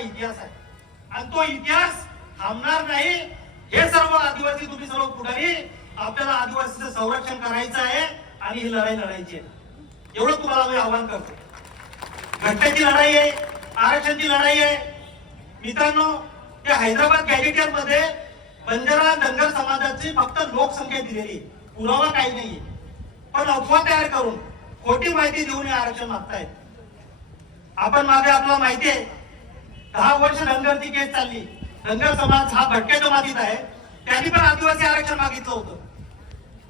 इतिहास आहे. आणि तो इतिहास थांबणार नाही. हे सर्व आदिवासी तुम्ही सर्व पुढारी आपल्याला आदिवासीचं संरक्षण करायचं आहे आणि ही लढाई लढायची आहे. एवढं तुम्हाला मी आव्हान करतो. घटनेची लढाई आहे आरक्षणची लढाई आहे. मित्रांनो त्या हैदराबाद गॅजेटियरमध्ये बंजारा धनगर समाजाची फक्त लोकसंख्या दिलेली पुरावा काही नाहीये पण अफवा तयार करून खोटी माहिती देऊन हे आरक्षण मागतायत. आपण मागे आपल्याला माहिती आहे दहा वर्ष धनगरची केस चालली. धनगर समाज हा भटक्या जमातीत आहे. त्यांनी पण आदिवासी आरक्षण मागितलं होतं.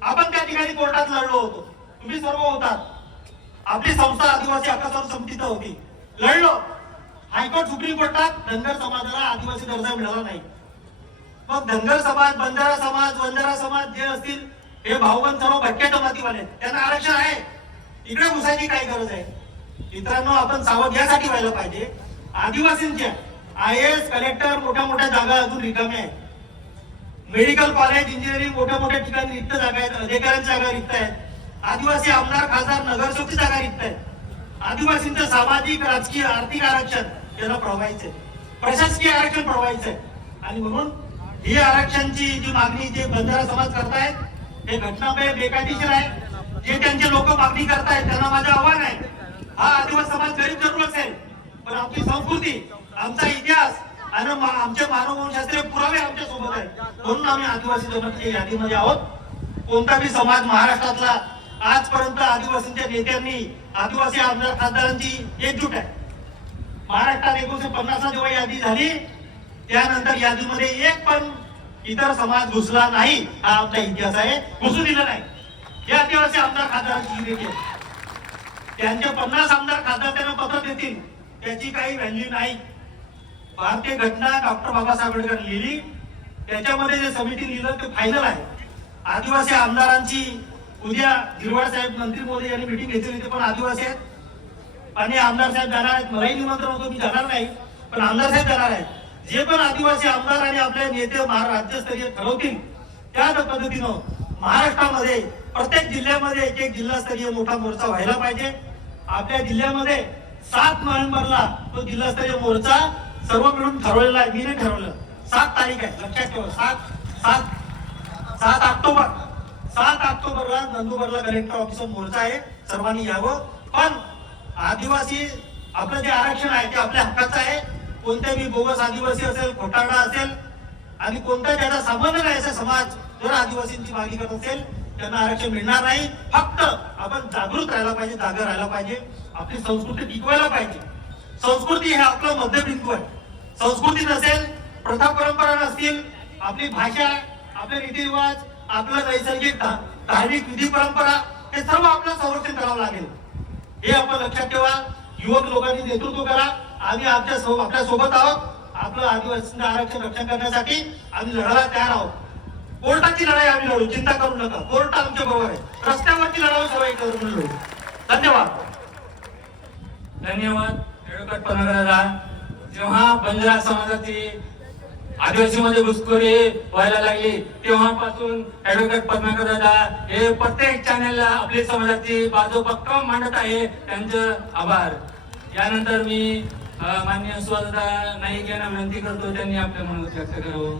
आपण त्या ठिकाणी कोर्टात लढलो होतो. तुम्ही सर्व होतात. आपली संस्था आदिवासी हक्कासर समितीत होती. लढलो. हायकोर्ट सुप्रीम कोर्टात धनगर समाजाला आदिवासी दर्जा मिळाला नाही. मग धनगर समाज बंजारा समाज वंजारा समाज जे असतील हे भाऊबंद सर्व भटक्या जमातीवाले आहेत. त्यांना आरक्षण आहे. इकडे घुसायची काय गरज आहे. मित्रांनो आपण सावध यासाठी व्हायला पाहिजे. आदिवासींच्या आय एस कलेक्टर मोठ्या मोठ्या जागा अजून रिकाम्या आहेत. मेडिकल कॉलेज इंजिनिअरिंग मोठ्या मोठ्या ठिकाणी रिक्त जागा आहेत. अधिकाऱ्यांच्या जागा रिक्त आहेत. आदिवासी आमदार खासदार नगरसेवकची जागा रिक्त आहेत. आदिवासींचं सामाजिक राजकीय आर्थिक आरक्षण त्याला पळवायचंय प्रशासकीय आरक्षण पळवायचंय आणि म्हणून ही आरक्षणची जी मागणी जे बंजारा समाज करतायत हे घटनाबाह्य बेकायदेशीर आहे. जे त्यांचे लोक मागणी करतायत त्यांना माझं आव्हान आहे. हा आदिवासी समाज गरीब जरूर असेल पण आपली संस्कृती आमचा इतिहास आणि आमचे मानवशास्त्रीय पुरावे आमच्यासोबत आहेत. म्हणून आम्ही आदिवासी जमातीच्या यादीमध्ये आहोत. कोणता बी समाज महाराष्ट्रातला आजपर्यंत आदिवासींच्या नेत्यांनी आदिवासी आमदार खासदारांची एकजूट आहे. महाराष्ट्रात एकोणीशे पन्नासला जेव्हा यादी झाली त्यानंतर यादीमध्ये एक पण इतर समाज घुसला नाही हा आमचा इतिहास आहे. घुसू दिला नाही. हे आदिवासी आमदार खासदारांची त्यांचे पन्नास आमदार खासदार त्यांना पत्र देतील. त्याची काही व्हॅल्यू नाही. भारतीय घटना डॉक्टर बाबासाहेब आंबेडकर लिहिली. त्याच्यामध्ये जे समिती लिहिलं ते फायनल आहे. आदिवासी आमदारांची उद्या गिरवाड साहेब मंत्री मोदी यांनी मिटिंग घेतली होती पण आदिवासी आहेत. आणि आमदार साहेब जाणार आहेत. मलाही निमंत्रण होतं मी जाणार नाही. पण आमदार साहेब जाणार आहेत. जे पण आदिवासी आमदार आणि आपले नेते राज्यस्तरीय ठरवतील त्या पद्धतीनं महाराष्ट्रामध्ये प्रत्येक जिल्ह्यामध्ये एक एक जिल्हास्तरीय मोठा मोर्चा व्हायला पाहिजे. आपल्या जिल्ह्यामध्ये सात नोव्हेंबरला तो जिल्हास्तरीय मोर्चा सर्व मिळून ठरवलेला आहे. मी नाही ठरवलं. सात तारीख आहे. लक्षात ठेवा. सात सात सात ऑक्टोबर. सात ऑक्टोबरला नंदुरबारला कलेक्टर ऑफिसर मोर्चा आहे. सर्वांनी यावं. पण आदिवासी आपलं जे आरक्षण आहे ते आपल्या हक्काचं आहे. कोणत्याही बोगस आदिवासी असेल खोटारडा असेल आणि कोणता त्याचा संबंध नाही असा समाज जर आदिवासींची मागणी करत असेल त्यांना आरक्षण मिळणार नाही. फक्त आपण जागृत राहायला पाहिजे जागा राहायला पाहिजे. आपली संस्कृती टिकवायला पाहिजे. संस्कृती हे आपलं मध्यबिंदू आहे. संस्कृती नसेल प्रथा परंपरा नसतील आपली भाषा आपले रीतिरिवाज आपलं नैसर्गिक धार्मिक विधी परंपरा हे सर्व आपलं संरक्षण करावं लागेल. हे आपण लक्षात ठेवा. युवक लोकांनी नेतृत्व करा. आम्ही आमच्या आपल्यासोबत आहोत. आपलं आदिवासींचं आरक्षण रक्षण करण्यासाठी आम्ही लढायला तयार आहोत. कोर्टाची लढाई आम्ही लढू चिंता करू नका. कोर्ट आमच्या बरोबर आहे. रस्त्यावरची लढाई सवय करून लढू धन्यवाद. धन्यवाद ॲडव्होकेट पन्नागराला जेव्हा बंजारा समाजाची आदिवासीमध्ये घुसखोरी व्हायला लागली तेव्हापासून ऍडव्होकेट पद्माकर दादा हे प्रत्येक चॅनेलला आपली समाजाची बाजू पक्का मांडत आहे. त्यांचं आभार. यानंतर मी अं, माननीय सुवादा नाईक यांना विनंती करतो त्यांनी आपल्या मनात व्यक्त करावं.